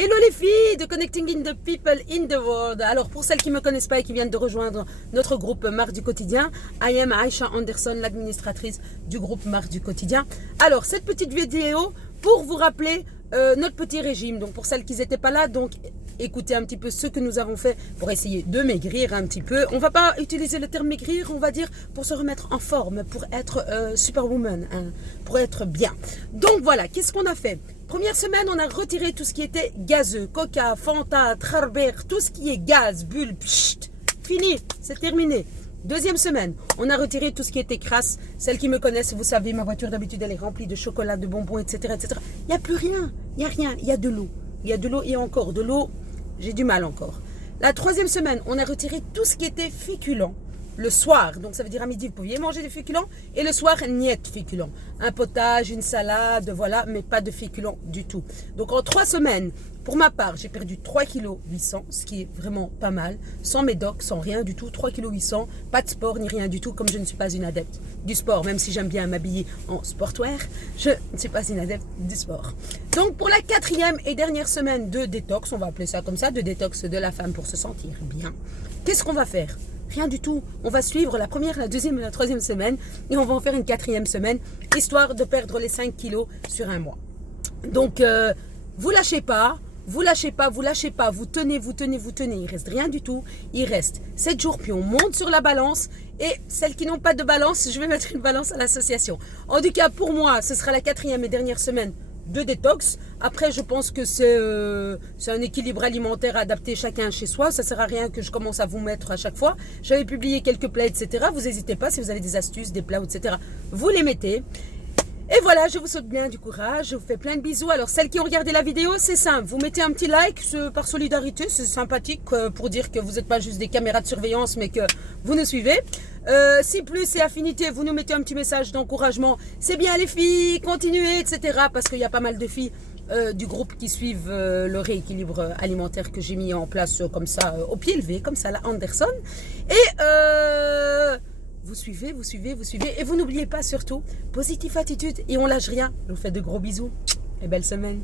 Hello les filles de Connecting in the People in the World. Alors pour celles qui ne me connaissent pas et qui viennent de rejoindre notre groupe Marc du Quotidien, I am Aisha Anderson, l'administratrice du groupe Marc du Quotidien. Alors cette petite vidéo pour vous rappeler notre petit régime. Donc pour celles qui n'étaient pas là, donc écoutez un petit peu ce que nous avons fait pour essayer de maigrir un petit peu. On ne va pas utiliser le terme maigrir, on va dire pour se remettre en forme, pour être superwoman, hein, pour être bien. Donc voilà, qu'est-ce qu'on a fait? Première semaine, on a retiré tout ce qui était gazeux, coca, fanta, trarber, tout ce qui est gaz, bulle, pchit, fini, c'est terminé. Deuxième semaine, on a retiré tout ce qui était crasse. Celles qui me connaissent, vous savez, ma voiture d'habitude, elle est remplie de chocolat, de bonbons, etc., etc. Il n'y a plus rien, il n'y a rien, il y a de l'eau. Il y a de l'eau et encore de l'eau, j'ai du mal encore. La troisième semaine, on a retiré tout ce qui était féculent. Le soir, donc ça veut dire à midi, vous pouviez manger des féculents. Et le soir, niet féculents. Un potage, une salade, voilà, mais pas de féculents du tout. Donc en 3 semaines, pour ma part, j'ai perdu 3,8 kg, ce qui est vraiment pas mal. Sans médoc, sans rien du tout, 3,8 kg. Pas de sport ni rien du tout, comme je ne suis pas une adepte du sport. Même si j'aime bien m'habiller en sportwear, je ne suis pas une adepte du sport. Donc pour la 4e et dernière semaine de détox, on va appeler ça comme ça, de détox de la femme pour se sentir bien. Qu'est-ce qu'on va faire ? Rien du tout. On va suivre la première, la deuxième et la 3e semaine et on va en faire une 4e semaine, histoire de perdre les 5 kilos sur un mois. Donc, vous lâchez pas, vous lâchez pas, vous lâchez pas, vous tenez, vous tenez, vous tenez. Il reste rien du tout. Il reste 7 jours, puis on monte sur la balance. Et celles qui n'ont pas de balance, je vais mettre une balance à l'association. En tout cas, pour moi, ce sera la 4e et dernière semaine de détox. Après, je pense que c'est un équilibre alimentaire adapté chacun chez soi. Ça ne sert à rien que je commence à vous mettre à chaque fois. J'avais publié quelques plats, etc. Vous n'hésitez pas, si vous avez des astuces, des plats, etc. Vous les mettez. Et voilà, je vous souhaite bien du courage. Je vous fais plein de bisous. Alors, celles qui ont regardé la vidéo, c'est simple. Vous mettez un petit like par solidarité. C'est sympathique pour dire que vous n'êtes pas juste des caméras de surveillance, mais que vous nous suivez. Si plus c'est affinité, vous nous mettez un petit message d'encouragement. C'est bien les filles, continuez, etc. Parce qu'il y a pas mal de filles du groupe qui suivent le rééquilibre alimentaire que j'ai mis en place comme ça, au pied levé, comme ça, là, Anderson. Et vous suivez, vous suivez, vous suivez. Et vous n'oubliez pas surtout, positive attitude et on lâche rien. Je vous fais de gros bisous et belle semaine.